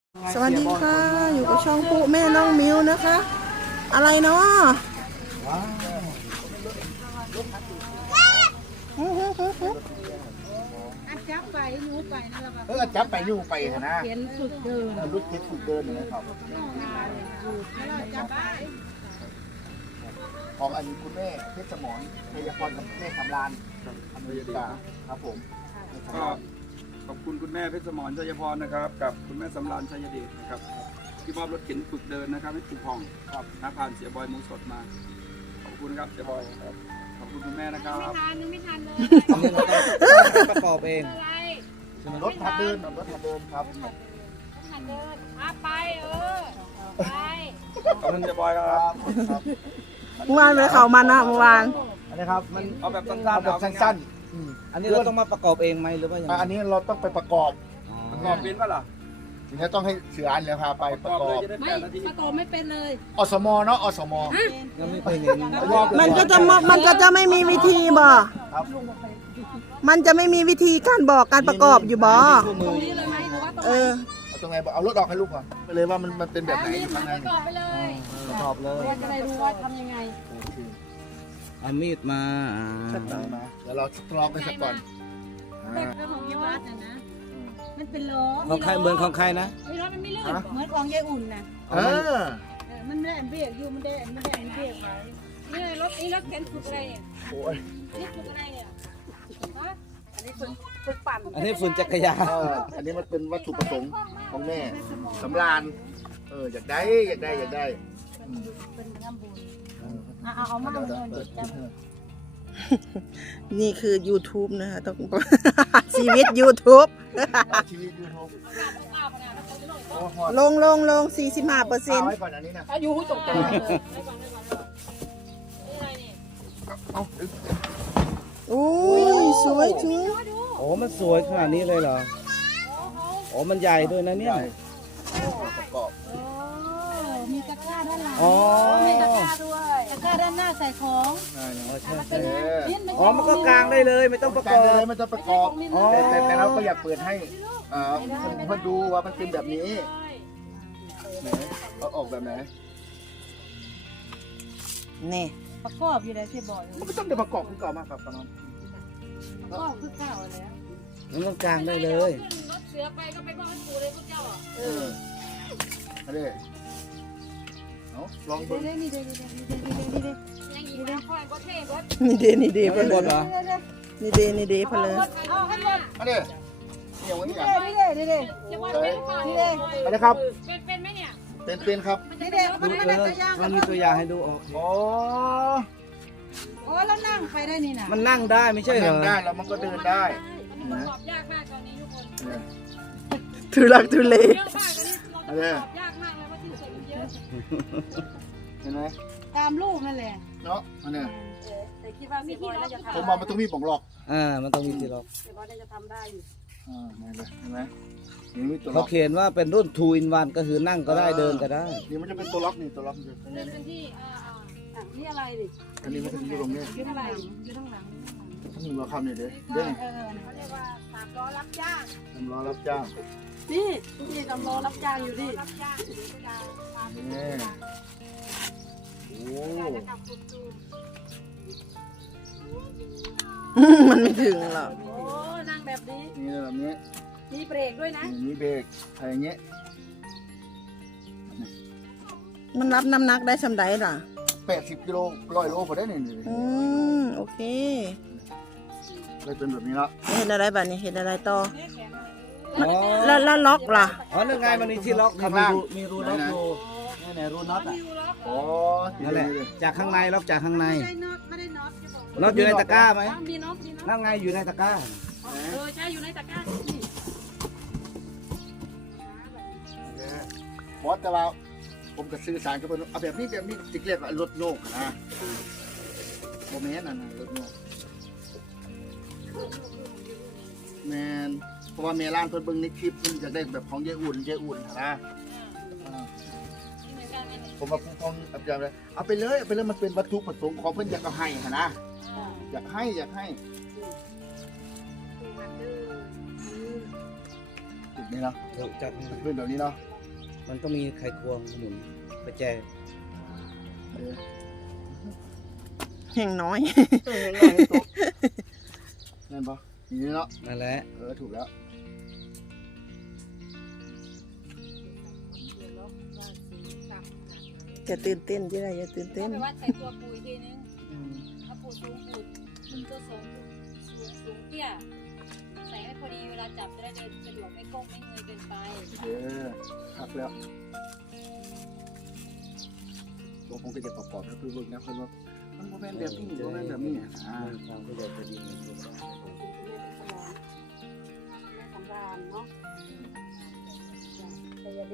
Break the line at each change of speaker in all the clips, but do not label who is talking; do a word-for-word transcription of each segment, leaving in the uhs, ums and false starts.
สวัสดีค่ะอยู่กับช่องปุ๊แม่น้องมิวนะคะ อะไรเนาะ
อันจับไปยูไปนั่นแหละค่ะ
เออจับไปอยู่ไปนะ
เขียนฝึกเดิน
รถเก็บฝึกเดินนะครับ
แล้วเราจับไป
ของอันนี้คุณแม่เพชรสมรเทยพรกับแม่สำรานอเมริกาครับผม
ก็ขอบคุณคุณแม่เพชรสมรชัยพรนะครับ กับคุณแม่สำราญชัยเดชนะครับที่มอบรถเข็นฝึกเดินนะครับให้ครูพองครับนะผ่านเสียบอยมูสดมาขอบคุณครับเสียบอยครับขอบคุณคุณแม่นะครับ
ไม่ทันนึงไม่ทันเลย
ประกอบเอง
อะไร
รถทับเดินรถทับเดินครับ
ทันเดินอ่ะไปเออไป
ขอบคุณเสียบอยค
ค
รั
รั
บบ
ครับ
เมื่อวานไปเขามันนะเมื่อวาน
อันนี้ครับมัน
เอาแบบสั้น
เอา
ๆ
แบบสั้นๆอืม
อันนี้เราต้องมาประกอบเองไหมหรือว่ายังไง
อ่ะอันนี้เราต้องไปประกอบ
ๆประกอบเป็นปะล่ะ
ทีนี้ต้องให้เสืออันเลยพาไป
ป
ประ ระ
กอบ
ก
เล
อย บ
จะได้แป
ไม่
ดนาที
ประกอบไม่เป็นเลย
อสมเนาะอสม
ยังไม่เคยเห็น
มันก็จะมมันก็จะไม่มีวิธีบ่
ครับ
มันจะไม่มีวิธีการบอกการประกอบอยู่บ่
คู่มือ
นี่เลยไหมหรือว่าตรง
เออ
เอาตรงไหนบอกเอารถออกให้ลูกก่อนไปเลยว่ามันมันเป็นแบบไหนอยู่ข้างใน
ประกอบไปเลย
ประกอบเลย
เราจะได้รู้ว่าทำยังไง
โอเค
เอามีดมาอ่า
ได้มาเดี๋ยวเราทดลองไปสักก่อน
แต่
อ่า
เรื่องของยายวัดน่ะนะ มันเป็นล้อ
ของใครเหมือนของใครนะ
ไอ้ล้อมันไม่ลื่นเหมือนของยายอุ่นนะ
เออ
เออมันไม่ได้อันเบรกอยู่มันได้มันได้อันเบรกไว้นี่รถไอ้รถเข็นฝึกอะไรเนี่ย
โอ้ย
นี่ฝึกอะไรเนี่ยฮะอันนี้ฝึกฝึกปั่น
อันนี้ฝุ่นจักรยาน
เอออันนี้มันเป็นวัตถุประสงค์ของแม่สำราญเอออยากได้อยากได้อยากได้อืม
เป็นงามบุญเอาเอาเอามาเอาเงินจดจ
นี่คือ YouTube นะคะต้อง ชีวิต YouTube
เอาชีวิตยูทูบโอ้โห
ลงลงลงสี่สิบห้าเปอร์เซ็น
เอา
ต์
ไว้ก่อนอันนี้นะ
ำอายุตกใจเลย
เอา
โอ้ยสวยสวย
โอ้มันสวยขนาดนี้เลยเหรอโอ้มันใหญ่ด้วยนะเนี่ย
ประกอบ
โอ้มีตะกร้าด้านหลัง
อ๋อ
มีตะกร้าด้วยตะกร้าด้านหน้าใส่ของ
ได้นะ
อ๋อใช่
เออ
นี่ไม่
อ๋อมันก็กลางได้เลยไม่ต้องประ
กาก ร
อบ
เลยมันจะประกอบ
อ๋อ
แต่แต่แต่เราก็อยากเปิดให้เอ่อเพื่อนดูว่ามันเป็นแบบนี้ไหนเอาออกแบบไหน
นี่
ประกอบอยู่ในที่บ่อย
มันก็ต้องเดี๋ยวประกอบขึ้นก่อนมาครับตอนนั้น
ประกอบคือเก่าแล้ว
มันต้องกลางได้เลย
รถเสือไปก็ไปบอกให้ปูเลยพวกเจ้าอ่ะ
เออเอาดิเอาลองดู
นี่นี่นี่นี่นี่นี่ยังอีกนะค่อยก็เท่รถ
นี่เดนี่เดเพน
ห
เล
ม
ย
ดเหรอ
นี่เดนี่เดเพนเลย
เอาให้หมด
เอาดิเดี๋ยววันนี้
นี่
อ่ะ
เด้นี่เด้นี่เด้
จะว่า
เป็น
เป็น
เปล่า
เอาเลยครับ
เป็นเป็นไหมเนี่ย
เป็นเป็นครับ
นี่เด้มัน
ดู
ไม่
เอ
ได้
อ
ตัวอย่าง
มันมีตัวอย่างให้ดูอ๋อ
อ๋อ
โอ้แล้วนั่งไปได้นี่นะ
มันนั่งได้ไม่ใช่เหร
นั่
อง
ได้แล้วมันก็เดินได้
มันประกอบยากมากตอนนี้ทุกคน
เนี่ย
ทุลักทุเล
เยอะมากอันนี้เราประกอบยากมากเลยว่าที่ใส่เยอะ
เห็นไหม
ตามลูกนั่นแหละ
เนาะอันเนี้ย
แต่คิดว่ามีที่เราจะทำ
ผมว่ามันต้องมีบ่งหลอก
อ่ามันต้องมีที่ล็อก
แต่ว่าจะทำได้อยู่
อ่าไหนเลยเห็นไหมนี่มีตัวล็
เขา
อก
เขียนว่าเป็นรุ่น two in one ก็คือนั่งก็ได้เดินก็ได้
นี่มันจะเป็นตัวล็อกนี่ตัวล็อกมันจะเป็น
นี่
นี่
เป็นที่อ่าอ่านี่อะไรดิ
อันนี้มันจะอยู่ตรงนี้
ยืดอะไรยืดข้างหลัง
ถ้ามีหัวคำนี่เด้
เอ
เด้
อเออเขาเรียกว่าสามล้อรับจ้าง
ทำล้อรับจ้าง
นี่นี่สามล้อรับจ้างอยู่ดิรับจ้างเดี๋ยวเวลามา
นี่โอ้
จะขับคุณจูน
มันไม่ถึงหรอก
โอ้นั่งแบบนี้
นี่แบบนี้
มีเบรกด้วยนะ
นี่มีเบรกอะไรอย่างเงี้ย
มันรับน้ำหนักได้สำไดล่ะ
แปดสิบกิโลร้อยโลพอได้นี่
อืมโอเค
เลยเป็นแบบนี้ละ
เห็นอะไรบ้านี้เห็นอะไรต่อ
อ๋อ
แล้วแล้วล็อกล่ะ
อ๋อนั่นไงมันมีที่ล็อกมีรูมีรูล็อกอยู่นี่ไหนรูน็อตอ่ะ
โอ้
นั่นแหละจากข้างในล็อกจากข้างใน
ไม่ได้น็อตไม่ได้น็อตจะบอก
น็อตอยู่ในตะกร้าไหม
มีน็อตมีน็อต
นั่นไงอยู่ในตะกร้า
เออใช่อยู่ในตะกร้านี่
บอสแต่ว่าผมก็สื่อสารกับเพิ่นเอาแบบนี้แบบนี้ติเรียกว่ารถโยกนะโมเมนต์นั่นนะรถโยกแมนเพราะว่าเมล่างเพิ่นเบิ่งในคลิปเพิ่นจะได้แบบของยายอุ่นยายอุ่นนะอ่าผมว่าผู้พองอาจารย์เลยเอาไปเลยเอาไปเลยมันเป็นวัตถุประสงค์ของเพิ่นอยากเอาให้หั่นนะอยากให้อยากให้ถูกไหมเนาะ
จาก
เป็นแบบนี้เนาะ
มันก็มีไขควงหมุนประแจ
แห่งน้อย
เออเห็นไหมตัวเห็นปะนี่เนาะ
นั่นแหละ
เออถูกแล้ว
จะตื่นเต้นที่ไรจะตื่นเต้น
ไปวัดใส่ตัวปุ๋ยทีนึงเอาปุ๋ยสูงปุ๋ยมันตัวสูงสูงสูงเตี้ยใส่ให้พอดีเวลาจับจะได้เดินสะดวกไม่ก้มไม่เงยเกินไป
เออหักแล้วตัวผมก็จะประกอบแล้วคือเบิ่งนะเพิ่นว่ามันโมเมนต์แบบนี้โมเมนต์แบบนี้อ่า
ความเข้าใจจะดีเหมือนกัน
สำราญเนาะใจดี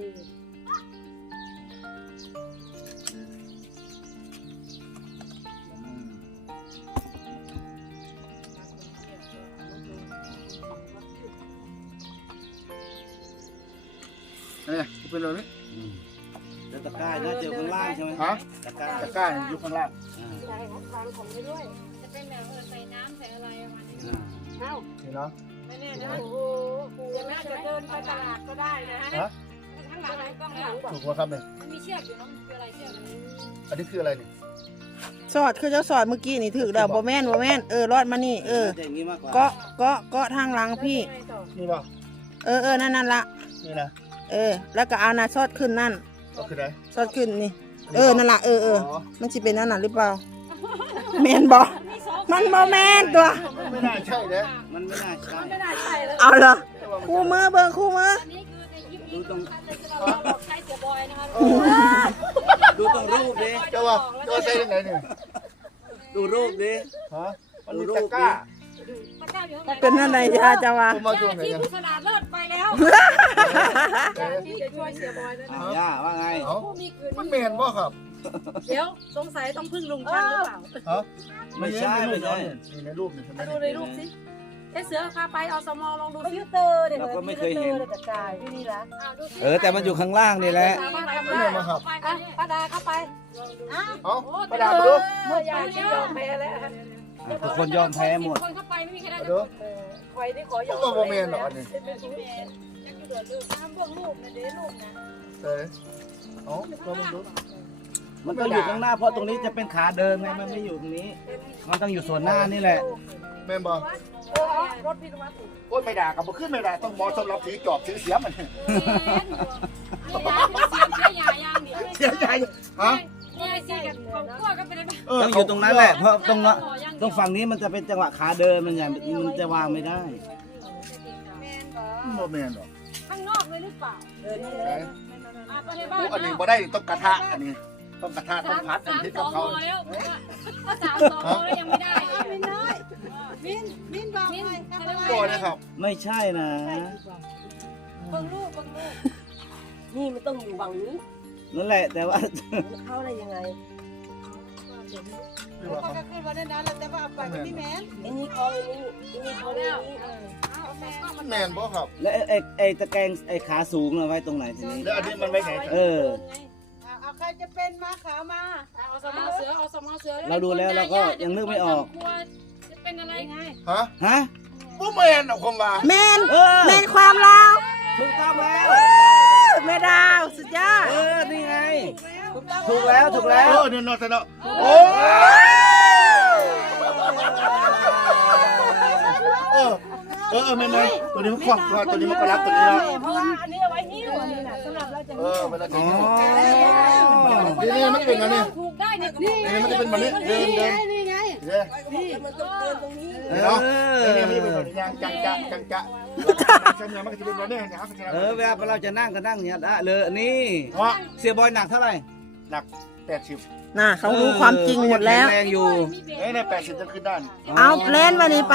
เอ้ยเป็นแบบนี้
อืมแล้วตะกร้าน่าจะอยู่ข้างล่างใช่ไหม
ฮะ
ตะกร้า
ตะกร้าอยู่ข้างล่าง
อ่า
ใช่ของฟังของนี้ด้วย จะเป็นแบบเออใส่น้ำใส่อะไรประมาณนี้
อ่า
เอ้า
นี่เนาะ
ไม่แน่นะโอ้โหปูน่าจะเดินไปตลาดก็ได้นะ
ฮะ
ข้างหลังอะไรต้องแล้ว
ถูกว่าครับเนี่ย
มันมีเชือกอยู่เนาะมันคืออะไรเชือกอันนี้
อันนี้คืออะไรนี่
สอดคือเจ้าสอดเมื่อกี้นี่ถึกแล้วบ่แม่นบ่แม่นเออรอดมานี่เออ
น่าจะอย่างนี้มากกว่า
เกาะเกาะเกาะทางหลังพี่
นี่ป่ะ
เออเออนั่นนั่นละ
นี่นะ
เออ แล้วก็เอานาซอดขึ้นนั่น
ก็คืออะไร
ซอดขึ้นนี่ เออนั่นละเออเออมันสิเป็นนั่นน่ะหรือเปล่าแม่นบ่มันบ่แม่นตัว
ไม่น่าใช่เลย
มันไม่น่าใช่
ไม่น่าใช่แล้ว
เอาเหรอคู่มือเบิ่งคู่มือ
อันนี้คือในยิปนี้ตรงเราเราใช้เสือบอยนะคะ
ดูตรงรูปดิ
เจ้าว่าเจ้าว่าใส่ที่ไหนเนี่ย
ดูรูปดิ
ฮะมันมีตะกร้า
พระเจ้าอยู่ข้างใน
เป็นนั่นไหนยาจะว่า
ผมมาดูไหน
ที่
กัน
ผู้สลาดเลิศไปแล้วที่จะช่วยเสือบอยนะ
อ้าวย่าว่าไง
เอ้า
ผู้มีคืน
มันเมนบ่ครับ
เดี๋ยวสงสัยต้องพึ่งลุงช่างหรือเปล่า
ฮะ
ไม่ใช่ไม่ใช่
นี่ในรูปนี่ใช่ไหม
ดูในรูปสิเอ๊ะเสือพาไปเอาสมอลองดูซิเตอร์เดี๋ยว
เราก็ไม่เคยเห็น
กระจายที่นี่ละ
เออแต่มันอยู่ข้างล่างนี่แหละ
สามารถทำได้อ่ะป้าดาเข้าไปอ้าว
เอ้าประดับดู
เมื่อยายที่ยอมแพ้แล้ว
อ่ะทุกคนยอมแพ้หมด
คนเข้าไปไม่มีใครได้
ดู
คอยที่ขอยอม
ก็โมเมนหรอกอันนี้
เป็นทุเรียนยังอยู่เดือดลูกน้ำเบื้องลูกนะเด้ลูกนะ
เอ้ยเอ้าลองดู
มันต้องอยู่ข้างหน้าเพราะตรงนี้จะเป็นขาเดินไงมันไม่อยู่ตรงนี้ มันต้องอยู่ส่วนหน้านี่แหละ
แม่นบ่
เออรถพี่นวัดถูก
โอ้ยไม่ด่ากับบ่ขึ้นไม่ด่าต้องหมอสำหรับถือจอบถือเสียมมัน
เสียยายางเดียว
เสียใจฮะ
เนี่ยเสียกับของพวกก็เป็นอะไร
ต้องอยู่ตรงนั้นแหละเพราะตรงนั้นตรงฝั่งนี้มันจะเป็นจังหวะขาเดินมันอย่างมันจะวางไม่ได้
แมนเหรอ
โมเมนหรอก
ข้างนอกเลยหรือเปล่าเออนี่เลยอ่ะไปในบ้าน
ผู้อันนี้บ่ได้ต้องกระทะอันนี้ต้องกระทะต้องพัดอัน
สาม
ที่
ส
กั
อบ ง
เขา
โมแล้วก็สามสองโมแล้วยังไม่ได้ไม่ได้มินมินบอกมิน
ตัวนะครับ
ไม่ใช่นะ
เบิ่งลูกเบิ่งลูก
นี่มันต้องอยู่ฝั่งนี้
นั่นแหละแต่ว่า
เข้าได้ยังไง
นี่ว่า
ก็
เขา
ขึ้นวันนั้นแล้วแต่ว่าไปกับพี่แมน
ไอ้นี่คล้องไอ้นี่ไอ้นี่คล้องไอ้นี่
เอาแม่ก็
มันแมนบ่ครับ
แล้วไอ้ไอ้ไอ้ตะแกรงไอ้ขาสูงน่ะไว้ตรงไหนทีนี้
แล้วอันนี้มันไว้ไหน
เออ
เอาใครจะเป็นมาขาวมาเอาสมอเสือเอาสมอเสือ
เราดูแล้วเราก็ยังนึกไม่ออก
จะเป็นอะไรไง
ฮะ
ฮะ
บ่แมนหรอกผมว่า
แม่น
เออ
แม่นความลาว
ถูกต้องแล้ว
แม่ดาวสุดยอด
เออนี่ไง ถูกแล้วถูกแล้ว
เออเนี่ยเนาะแต่เนาะโอ้เออเออเออแม่นเลยตัวนี้มันควักตัวตัวนี้มันก็รักตัวนี้เนาะ
เพราะว่าอันนี้เอาไว้หิ้วอันนี้นะสำหรับเราจะ
เออเวลาจะ
อ๋อ
นี่นี่มันเป็นแบบนี้
ถูกได้เนี่ยนี่
นี่มันจะเป็นแบบนี้เดินเดิน
นี่ไง
เนี่ย
แล้วมันต้องเดินตรงนี้
เอ
เนาะ
อ
นี่มันจะเป็นแบบนี้จังจังจังจังจำเนี่ยมันก็จะเป็นแบบนี้นะครับ
เออเวลาเราจะนั่งก็นั่งเนี่ยได้เลยนี่
เพราะ
เสียบอยหนักเท่าไหร่
หนักแปดสิบ
น่ะเขารู้ความจริงหมดแล้ว
แข็งแรงอยู่
เอ้ยในแปดสิบจะขึ้นได้
เอาเล่นวันนี้ไป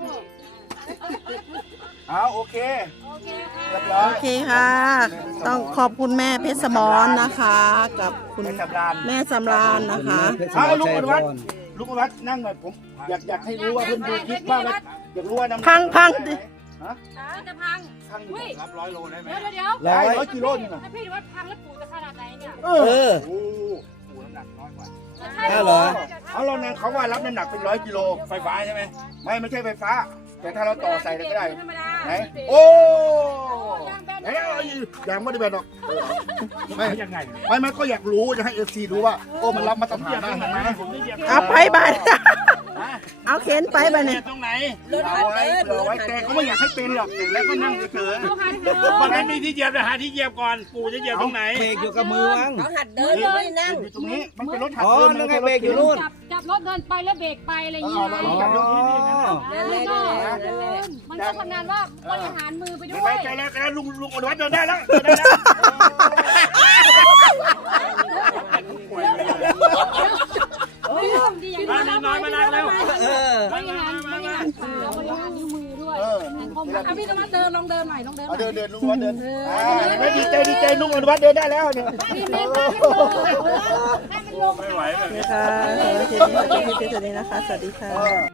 เอาโอเค
โอเคค่ะ
เรียบร้อย
โอเคค่ะ ต้องขอบคุณแม่เพชรสมรนะคะ กับคุณ
เป็นสำราญ
แม่สำราญนะคะ
เพชรสมรชัยพร
ลูกวัดนั่งหน่อยผมอยากอยากให้รู้ว่าเพื่อนดูคลิปบ้างไหมอยากรู้ว่าน้ำ
พังพัง
ฮะ
จะพัง
พังรับร้อยโลได้ไหม
เดี๋ยวเดี๋ยว
ร้อย
ร้อยกิโลนี่นะ
ถ้าพี่ดูว่าพังแล้วปู่จะขนาดไหนเนี่ย
เอ
เอ
อ
อ
โอ้โหน้ำหนักน้อยกว่า
เอาเหรอ
เอาเราเนี่ยเขาว่ารับน้ำหนักเป็นร้อยกิโลไฟฟ้าใช่ไหมไม่ไม่ใช่ไฟฟ้าแต่ถ้าเราต่อใส่เลยก็ได้
ธรรมดา
ไหนโอ้ไหนเอาอีกอย่างไม่ได้แบนหรอกเออไม่
ยังไง
ไม่ไม่ก็อยากรู้จะให้เอฟซีรู้ว่าโอ้มันรับมาตรฐานได้เห็นไหม
เอาไปบ้านเอาเข็นไปบ้านเนี่ย
ตรงไหน
รถหัดเดิน
เผื่อไว้แต่ก็ไม่อยากให้เป็นหรอกแต่แล้วก็นั่งเฉย
เอาหันเดิน
มันไม่มีที่เหยียบเลยหาที่เหยียบก่อน ปู่จะเหยียบตรงไหนเบรกอยู่กับมือมั้ง
เขาหัดเดินไม่ได้นั่ง
อยู่ตรงนี้มันเป็นรถหัด
อ๋อ
เดิน
นั่นไงเบรกอยู่นู่น
จับจับรถเดินไปแล้วเบรกไปอะไรอย่างเงี้ย
อ๋อ
มันก็มันก็ทำงานว่าบริหารมือไปด้
เห็น
ว
ไหม
ย
ใจแล้วใจแล้วลุงลุงอนุวัฒน์เดินได้แล้วเดินได้แล้ว
ดีอย่าง
มา
นี้
น้อยมานั่งแล้ว
บริหารบริหารขาบริหารนิ้วมือด้วยแทนข้อมืออ่ะพี่ธรรมะเดินลองเดินหน่อยลองเดินหน่
เอา
อย
เดินเดินลุงอนุวัฒน์เดินอ่าเห็นไหมดีใจดีใจลุงอนุวัฒน์เดินได้แล้วเนี่ย
ไม่ไหวแบบนี้
ค่ะสำหรับคลิปนี้ขอจบคลิปเพียงเท่านี้นะคะ สวัสดีค่ะ